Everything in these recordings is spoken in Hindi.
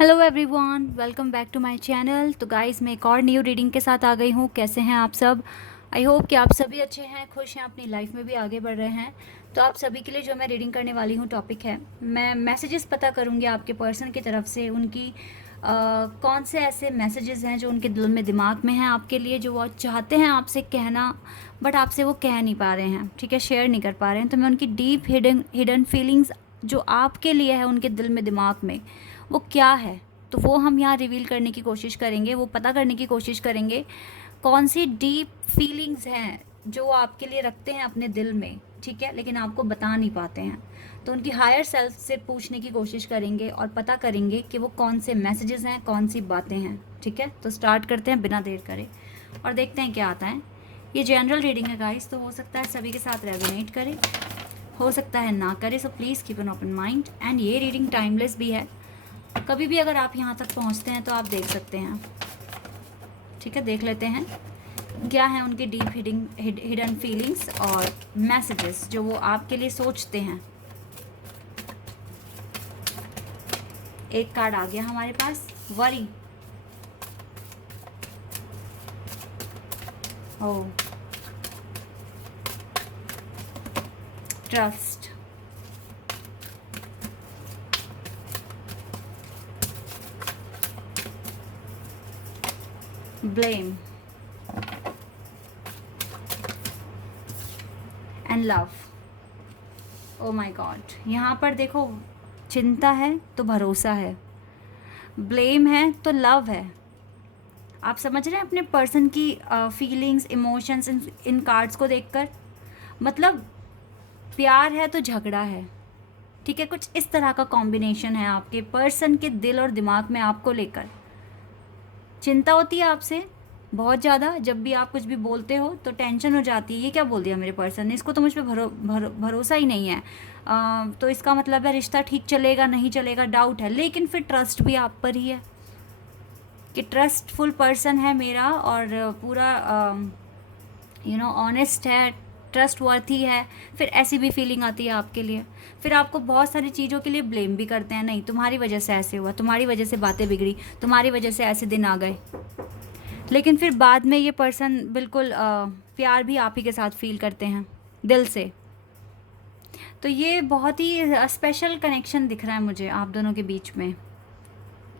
Hello everyone, welcome back to my channel. तो गाइस, मैं एक और न्यू रीडिंग के साथ आ गई हूँ। कैसे हैं आप सब? आई होप कि आप सभी अच्छे हैं, खुश हैं, अपनी लाइफ में भी आगे बढ़ रहे हैं। तो आप सभी के लिए जो मैं रीडिंग करने वाली हूँ टॉपिक है, मैं मैसेजेस पता करूँगी आपके पर्सन की तरफ से। उनकी कौन से ऐसे मैसेजेस हैं जो उनके दिल में दिमाग में हैं आपके लिए, जो वो चाहते हैं आपसे कहना, बट आपसे वो कह नहीं पा रहे हैं, ठीक है, शेयर नहीं कर पा रहे हैं। तो मैं उनकी डीप हिडन फीलिंग्स जो आपके लिए है उनके दिल में दिमाग में, वो क्या है, तो वो हम यहाँ रिवील करने की कोशिश करेंगे, वो पता करने की कोशिश करेंगे कौन सी डीप फीलिंग्स हैं जो वो आपके लिए रखते हैं अपने दिल में, ठीक है, लेकिन आपको बता नहीं पाते हैं। तो उनकी हायर सेल्फ से पूछने की कोशिश करेंगे और पता करेंगे कि वो कौन से मैसेजेस हैं, कौन सी बातें हैं, ठीक है। तो स्टार्ट करते हैं बिना देर करे और देखते हैं क्या आता है। ये जनरल रीडिंग है गाइस, तो हो सकता है सभी के साथ रेजोनेट करे, हो सकता है ना करे, so please keep an open mind. And ये रीडिंग टाइमलेस भी है, कभी भी अगर आप यहाँ तक पहुँचते हैं तो आप देख सकते हैं, ठीक है। देख लेते हैं क्या है उनकी डीप हिडन फीलिंग्स और मैसेजेस जो वो आपके लिए सोचते हैं। एक कार्ड आ गया हमारे पास, worry. Oh, trust, blame and love. Oh my God, यहाँ पर देखो, चिंता है तो भरोसा है, ब्लेम है तो लव है। आप समझ रहे हैं अपने पर्सन की फीलिंग्स, इमोशंस इन कार्ड्स को देखकर? मतलब प्यार है तो झगड़ा है, ठीक है। कुछ इस तरह का कॉम्बिनेशन है आपके पर्सन के दिल और दिमाग में आपको लेकर। चिंता होती है आपसे बहुत ज़्यादा, जब भी आप कुछ भी बोलते हो तो टेंशन हो जाती है, ये क्या बोल दिया मेरे पर्सन ने, इसको तो मुझ पर भरोसा ही नहीं है। तो इसका मतलब है रिश्ता ठीक चलेगा नहीं चलेगा, डाउट है। लेकिन फिर ट्रस्ट भी आप पर ही है कि ट्रस्टफुल पर्सन है मेरा और पूरा ऑनेस्ट है, ट्रस्ट वर्थी है। फिर ऐसी भी फीलिंग आती है आपके लिए। फिर आपको बहुत सारी चीज़ों के लिए ब्लेम भी करते हैं, नहीं तुम्हारी वजह से ऐसे हुआ, तुम्हारी वजह से बातें बिगड़ी, तुम्हारी वजह से ऐसे दिन आ गए। लेकिन फिर बाद में ये पर्सन बिल्कुल प्यार भी आप ही के साथ फील करते हैं दिल से। तो ये बहुत ही स्पेशल कनेक्शन दिख रहा है मुझे आप दोनों के बीच में,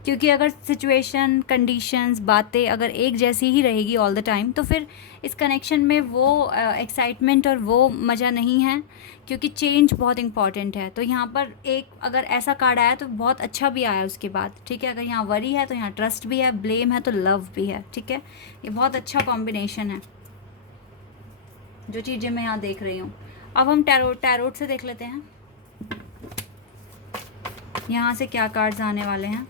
क्योंकि अगर सिचुएशन, कंडीशंस, बातें अगर एक जैसी ही रहेगी ऑल द टाइम, तो फिर इस कनेक्शन में वो एक्साइटमेंट और वो मज़ा नहीं है, क्योंकि चेंज बहुत इंपॉर्टेंट है। तो यहाँ पर एक अगर ऐसा कार्ड आया तो बहुत अच्छा भी आया उसके बाद, ठीक है। अगर यहाँ वरी है तो यहाँ ट्रस्ट भी है, ब्लेम है तो लव भी है, ठीक है। ये बहुत अच्छा कॉम्बिनेशन है जो चीज़ें मैं यहाँ देख रही हूँ। अब हम टैरोट से देख लेते हैं यहाँ से क्या कार्ड्स आने वाले हैं।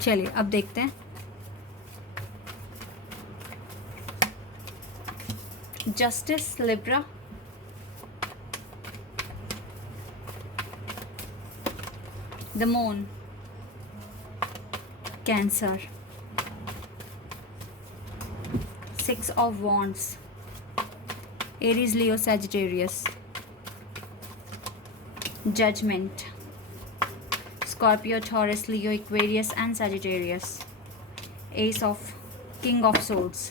चलिए अब देखते हैं। Justice, Libra, the moon, Cancer, six of wands, Aries, Leo, Sagittarius, judgement, Scorpio, Taurus, Leo, Aquarius and Sagittarius, Ace of King of Swords,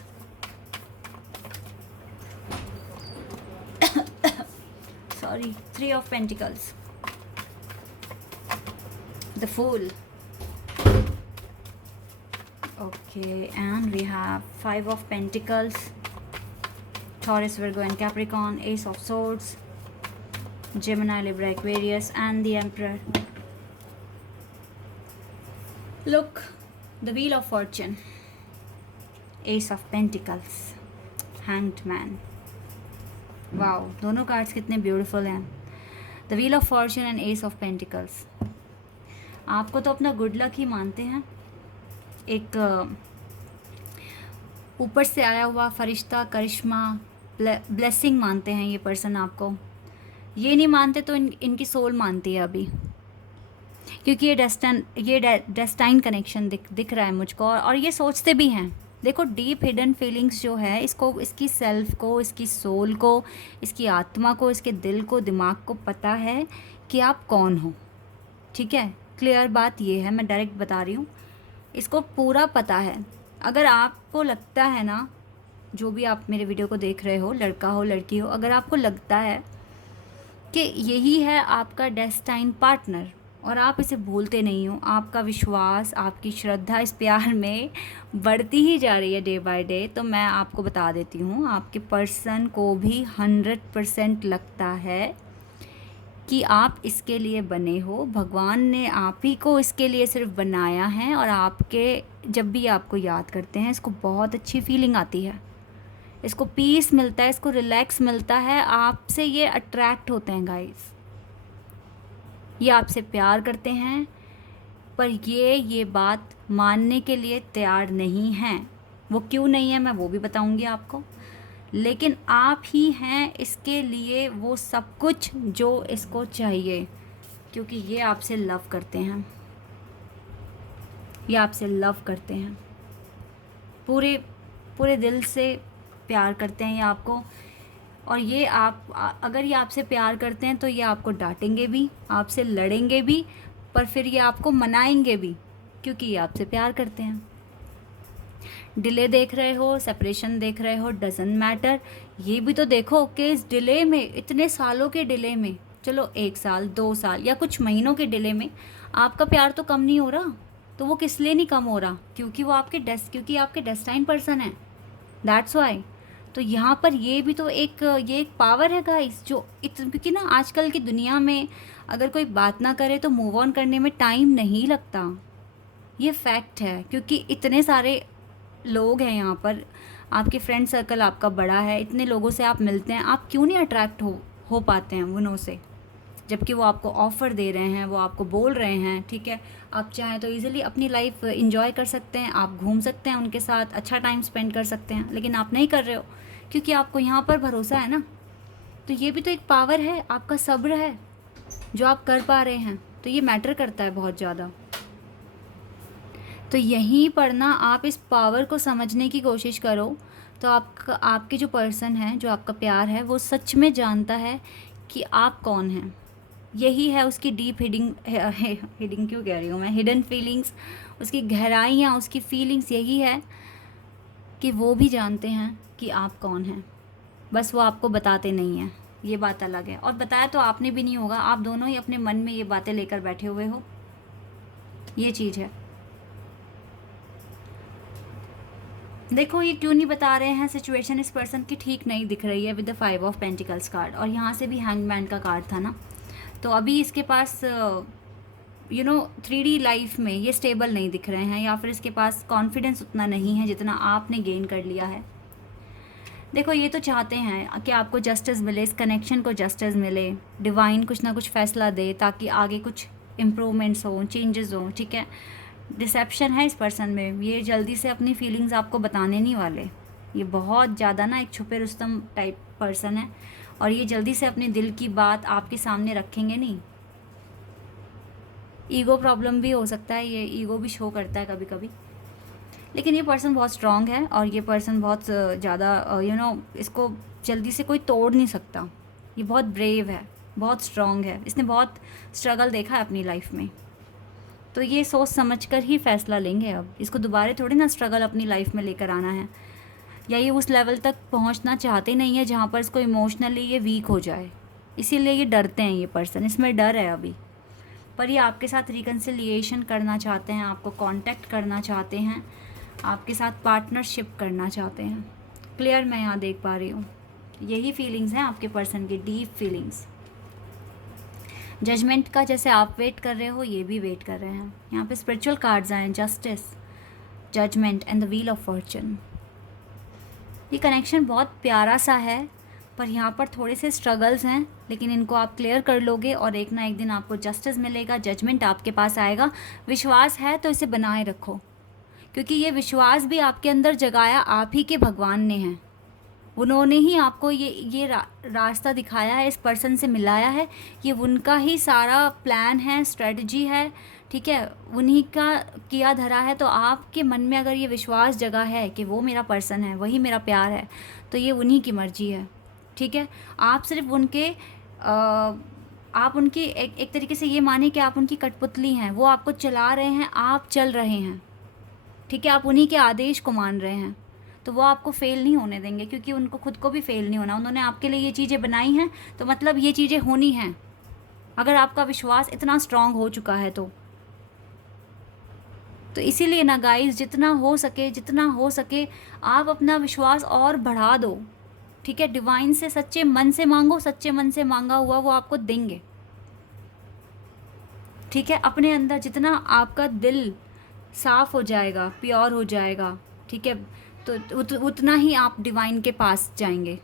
sorry, Three of Pentacles, the Fool, okay, and we have Five of Pentacles, Taurus, Virgo and Capricorn, Ace of Swords, Gemini, Libra, Aquarius and the Emperor. Look, the Wheel of Fortune, Ace of Pentacles, Hanged Man. Wow, दोनों कार्ड्स कितने ब्यूटीफुल हैं, the wheel of Fortune and S of pentacles. आपको तो अपना गुड लक ही मानते हैं, एक ऊपर से आया हुआ फरिश्ता, करिश्मा, ब्लेसिंग मानते हैं ये पर्सन आपको। ये नहीं मानते तो इनकी सोल मानती है अभी, क्योंकि ये डेस्टाइन कनेक्शन दिख रहा है मुझको, और ये सोचते भी हैं देखो डीप हिडन फीलिंग्स जो है, इसको, इसकी सेल्फ को, इसकी सोल को, इसकी आत्मा को, इसके दिल को, दिमाग को पता है कि आप कौन हो। ठीक है, क्लियर बात ये है, मैं डायरेक्ट बता रही हूँ, इसको पूरा पता है। अगर आपको लगता है ना, जो भी आप मेरे वीडियो को देख रहे हो, लड़का हो लड़की हो, अगर आपको लगता है कि यही है आपका डेस्टाइन पार्टनर और आप इसे भूलते नहीं हो, आपका विश्वास, आपकी श्रद्धा इस प्यार में बढ़ती ही जा रही है डे बाय डे, तो मैं आपको बता देती हूँ, आपके पर्सन को भी 100% लगता है कि आप इसके लिए बने हो। भगवान ने आप ही को इसके लिए सिर्फ बनाया है, और आपके जब भी आपको याद करते हैं, इसको बहुत अच्छी फीलिंग आती है, इसको पीस मिलता है, इसको रिलैक्स मिलता है, आपसे ये अट्रैक्ट होते हैं गाइस, ये आपसे प्यार करते हैं, पर ये बात मानने के लिए तैयार नहीं हैं। वो क्यों नहीं है मैं वो भी बताऊंगी आपको, लेकिन आप ही हैं इसके लिए वो सब कुछ जो इसको चाहिए, क्योंकि ये आपसे लव करते हैं, ये आपसे लव करते हैं, पूरे पूरे दिल से प्यार करते हैं ये आपको। और ये अगर ये आपसे प्यार करते हैं तो ये आपको डांटेंगे भी, आपसे लड़ेंगे भी, पर फिर ये आपको मनाएंगे भी, क्योंकि ये आपसे प्यार करते हैं। डिले देख रहे हो, सेपरेशन देख रहे हो, डजंट मैटर, ये भी तो देखो कि इस डिले में, इतने सालों के डिले में, चलो 1 साल 2 साल या कुछ महीनों के डिले में आपका प्यार तो कम नहीं हो रहा। तो वो किस लिए नहीं कम हो रहा? क्योंकि वो क्योंकि आपके डेस्टाइन पर्सन है, दैट्स वाई। तो यहाँ पर ये भी तो ये एक पावर है गाइस, जो क्योंकि ना आजकल की दुनिया में अगर कोई बात ना करे तो मूव ऑन करने में टाइम नहीं लगता, ये फैक्ट है। क्योंकि इतने सारे लोग हैं यहाँ पर, आपके फ्रेंड सर्कल आपका बड़ा है, इतने लोगों से आप मिलते हैं, आप क्यों नहीं अट्रैक्ट हो पाते हैं उनों से, जबकि वो आपको ऑफ़र दे रहे हैं, वो आपको बोल रहे हैं, ठीक है, आप चाहें तो इजीली अपनी लाइफ एंजॉय कर सकते हैं, आप घूम सकते हैं उनके साथ, अच्छा टाइम स्पेंड कर सकते हैं, लेकिन आप नहीं कर रहे हो क्योंकि आपको यहाँ पर भरोसा है ना। तो ये भी तो एक पावर है, आपका सब्र है जो आप कर पा रहे हैं, तो ये मैटर करता है बहुत ज़्यादा। तो यहीं पर ना आप इस पावर को समझने की कोशिश करो, तो आपके जो पर्सन है, जो आपका प्यार है, वो सच में जानता है कि आप कौन हैं। यही है उसकी डीप हिडिंग क्यों कह रही हूँ मैं, हिडन फीलिंग्स, उसकी गहराइयाँ, उसकी फीलिंग्स यही है कि वो भी जानते हैं कि आप कौन हैं, बस वो आपको बताते नहीं हैं, ये बात अलग है। और बताया तो आपने भी नहीं होगा, आप दोनों ही अपने मन में ये बातें लेकर बैठे हुए हो, ये चीज़ है। देखो ये क्यों नहीं बता रहे हैं, सिचुएशन इस पर्सन की ठीक नहीं दिख रही है with the 5 of pentacles card, और यहाँ से भी हैंगमैन का कार्ड था ना, तो अभी इसके पास 3D लाइफ में ये स्टेबल नहीं दिख रहे हैं, या फिर इसके पास कॉन्फिडेंस उतना नहीं है जितना आपने गेन कर लिया है। देखो ये तो चाहते हैं कि आपको जस्टिस मिले, इस कनेक्शन को जस्टिस मिले, डिवाइन कुछ ना कुछ फ़ैसला दे ताकि आगे कुछ इम्प्रूवमेंट्स हों, चेंजेस हों, ठीक है। डिसेप्शन है इस पर्सन में, ये जल्दी से अपनी फीलिंग्स आपको बताने नहीं वाले, ये बहुत ज़्यादा ना एक छुपे रुस्तम टाइप पर्सन है, और ये जल्दी से अपने दिल की बात आपके सामने रखेंगे नहीं। ईगो प्रॉब्लम भी हो सकता है, ये ईगो भी शो करता है कभी कभी, लेकिन ये पर्सन बहुत स्ट्रॉन्ग है, और ये पर्सन बहुत ज़्यादा इसको जल्दी से कोई तोड़ नहीं सकता। ये बहुत ब्रेव है, बहुत स्ट्रॉन्ग है, इसने बहुत स्ट्रगल देखा है अपनी लाइफ में, तो ये सोच समझ कर ही फ़ैसला लेंगे। अब इसको दोबारा थोड़ी ना स्ट्रगल अपनी लाइफ में लेकर आना है, या ये उस लेवल तक पहुंचना चाहते नहीं है जहाँ पर इसको इमोशनली ये वीक हो जाए, इसीलिए ये डरते हैं, ये पर्सन, इसमें डर है अभी। पर ये आपके साथ रिकन्सिलिएशन करना चाहते हैं, आपको कांटेक्ट करना चाहते हैं, आपके साथ पार्टनरशिप करना चाहते हैं। क्लियर मैं यहाँ देख पा रही हूँ, यही फीलिंग्स हैं आपके पर्सन की, डीप फीलिंग्स। जजमेंट का जैसे आप वेट कर रहे हो, ये भी वेट कर रहे हैं। यहाँ पे स्पिरिचुअल कार्ड्स आए, justice, judgement and the wheel of fortune. ये कनेक्शन बहुत प्यारा सा है, पर यहाँ पर थोड़े से स्ट्रगल्स हैं, लेकिन इनको आप क्लियर कर लोगे और एक ना एक दिन आपको जस्टिस मिलेगा, जजमेंट आपके पास आएगा। विश्वास है तो इसे बनाए रखो, क्योंकि ये विश्वास भी आपके अंदर जगाया आप ही के भगवान ने है। उन्होंने ही आपको ये रास्ता दिखाया है, इस पर्सन से मिलाया है, ये उनका ही सारा प्लान है, स्ट्रेटजी है, ठीक है, उन्हीं का किया धरा है। तो आपके मन में अगर ये विश्वास जगा है कि वो मेरा पर्सन है, वही मेरा प्यार है, तो ये उन्हीं की मर्ज़ी है। ठीक है, आप सिर्फ उनके आप उनकी एक तरीके से ये माने कि आप उनकी कठपुतली हैं, वो आपको चला रहे हैं, आप चल रहे हैं। ठीक है, आप उन्हीं के आदेश को मान रहे हैं, तो वो आपको फ़ेल नहीं होने देंगे, क्योंकि उनको खुद को भी फ़ेल नहीं होना। उन्होंने आपके लिए ये चीज़ें बनाई हैं, तो मतलब ये चीज़ें होनी हैं, अगर आपका विश्वास इतना स्ट्रांग हो चुका है तो इसीलिए ना गाइस, जितना हो सके आप अपना विश्वास और बढ़ा दो। ठीक है, डिवाइन से सच्चे मन से मांगो, सच्चे मन से मांगा हुआ वो आपको देंगे। ठीक है, अपने अंदर जितना आपका दिल साफ़ हो जाएगा, प्योर हो जाएगा, ठीक है, तो उतना ही आप डिवाइन के पास जाएंगे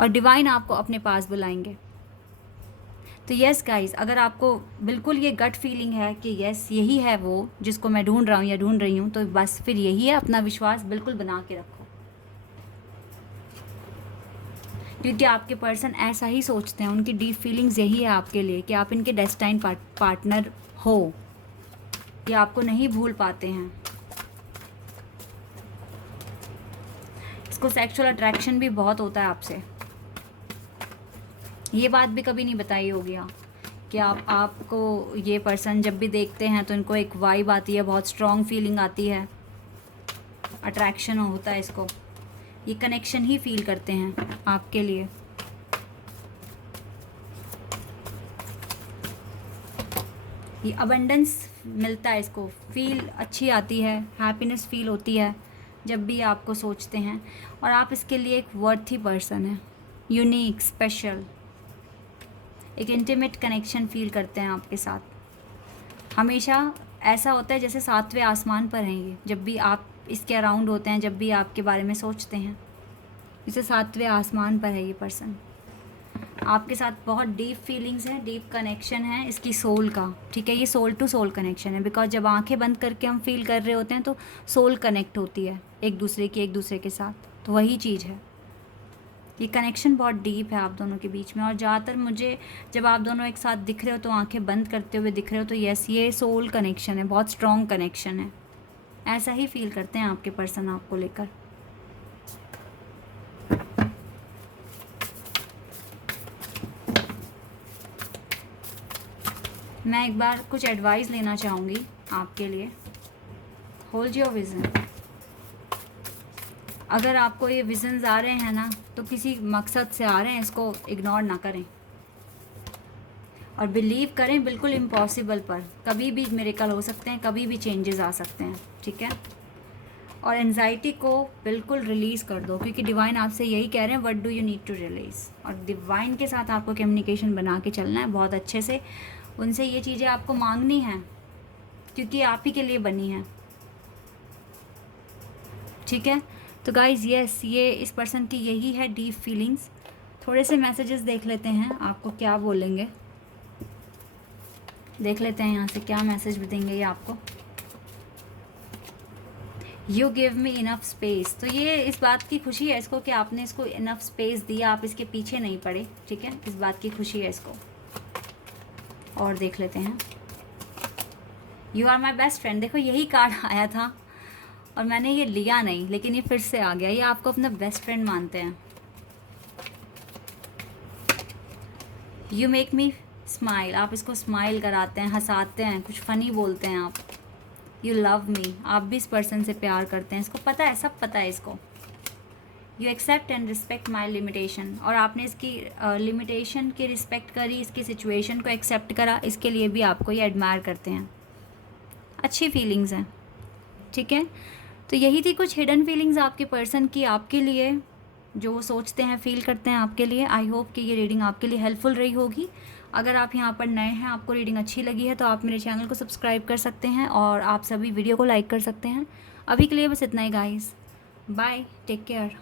और डिवाइन आपको अपने पास बुलाएंगे। तो यस गाइस, अगर आपको बिल्कुल ये गट फीलिंग है कि यस यही है वो जिसको मैं ढूंढ रहा हूँ या ढूंढ रही हूँ, तो बस फिर यही है, अपना विश्वास बिल्कुल बना के रखो, क्योंकि आपके पर्सन ऐसा ही सोचते हैं। उनकी डीप फीलिंग्स यही है आपके लिए कि आप इनके डेस्टाइन पार्टनर हो, या आपको नहीं भूल पाते हैं। इसको सेक्सुअल अट्रैक्शन भी बहुत होता है आपसे। ये बात भी कभी नहीं बताई होगी कि आपको ये पर्सन जब भी देखते हैं तो इनको एक वाइब आती है, बहुत स्ट्रॉन्ग फीलिंग आती है, अट्रैक्शन होता है इसको, ये कनेक्शन ही फील करते हैं आपके लिए। ये अबंडेंस मिलता है इसको, फील अच्छी आती है, हैप्पीनेस फील होती है जब भी आपको सोचते हैं। और आप इसके लिए एक वर्थी पर्सन है, यूनिक, स्पेशल, एक इंटीमेट कनेक्शन फील करते हैं आपके साथ। हमेशा ऐसा होता है जैसे सातवें आसमान पर हैं ये, जब भी आप इसके अराउंड होते हैं, जब भी आपके बारे में सोचते हैं, जैसे सातवें आसमान पर है ये पर्सन। आपके साथ बहुत डीप फीलिंग्स हैं, डीप कनेक्शन है इसकी सोल का। ठीक है, ये सोल टू सोल कनेक्शन है, बिकॉज जब आंखें बंद करके हम फील कर रहे होते हैं तो सोल कनेक्ट होती है एक दूसरे के साथ, तो वही चीज़ है। ये कनेक्शन बहुत डीप है आप दोनों के बीच में। और ज़्यादातर मुझे जब आप दोनों एक साथ दिख रहे हो, तो आंखें बंद करते हुए दिख रहे हो, तो यस, ये सोल कनेक्शन है, बहुत स्ट्रॉन्ग कनेक्शन है। ऐसा ही फील करते हैं आपके पर्सन आपको लेकर। मैं एक बार कुछ एडवाइस लेना चाहूँगी आपके लिए। Hold your vision. अगर आपको ये विजन्स आ रहे हैं ना, तो किसी मकसद से आ रहे हैं, इसको इग्नोर ना करें और बिलीव करें बिल्कुल इम्पॉसिबल पर। कभी भी मिरेकल हो सकते हैं, कभी भी चेंजेस आ सकते हैं। ठीक है, और एनजाइटी को बिल्कुल रिलीज़ कर दो, क्योंकि डिवाइन आपसे यही कह रहे हैं, what do you need to release. और डिवाइन के साथ आपको कम्युनिकेशन बना के चलना है बहुत अच्छे से। उनसे ये चीज़ें आपको मांगनी हैं, क्योंकि आप ही के लिए बनी हैं। ठीक है, तो गाइज़ यस, ये इस पर्सन की यही है डीप फीलिंग्स। थोड़े से मैसेजेस देख लेते हैं, आपको क्या बोलेंगे, देख लेते हैं यहाँ से क्या मैसेज देंगे ये आपको। You give me enough space. तो ये इस बात की खुशी है इसको कि आपने इसको इनफ स्पेस दिया, आप इसके पीछे नहीं पड़े। ठीक है, इस बात की खुशी है इसको। और देख लेते हैं, you are my best friend. देखो यही कार्ड आया था और मैंने ये लिया नहीं, लेकिन ये फिर से आ गया। ये आपको अपना बेस्ट फ्रेंड मानते हैं। You make me smile. आप इसको स्माइल कराते हैं, हंसाते हैं, कुछ फ़नी बोलते हैं आप। You love me. आप भी इस पर्सन से प्यार करते हैं, इसको पता है, सब पता है इसको। You accept and respect my limitation. और आपने इसकी लिमिटेशन की रिस्पेक्ट करी, इसकी सिचुएशन को एक्सेप्ट करा, इसके लिए भी आपको ये एडमायर करते हैं। अच्छी फीलिंग्स हैं। ठीक है, तो यही थी कुछ हिडन फीलिंग्स आपके पर्सन की आपके लिए, जो वो सोचते हैं, फील करते हैं आपके लिए। आई होप कि ये रीडिंग आपके लिए हेल्पफुल रही होगी। अगर आप यहाँ पर नए हैं, आपको रीडिंग अच्छी लगी है, तो आप मेरे चैनल को सब्सक्राइब कर सकते हैं और आप सभी वीडियो को लाइक कर सकते हैं। अभी के लिए बस इतना ही गाइस। Bye, take care.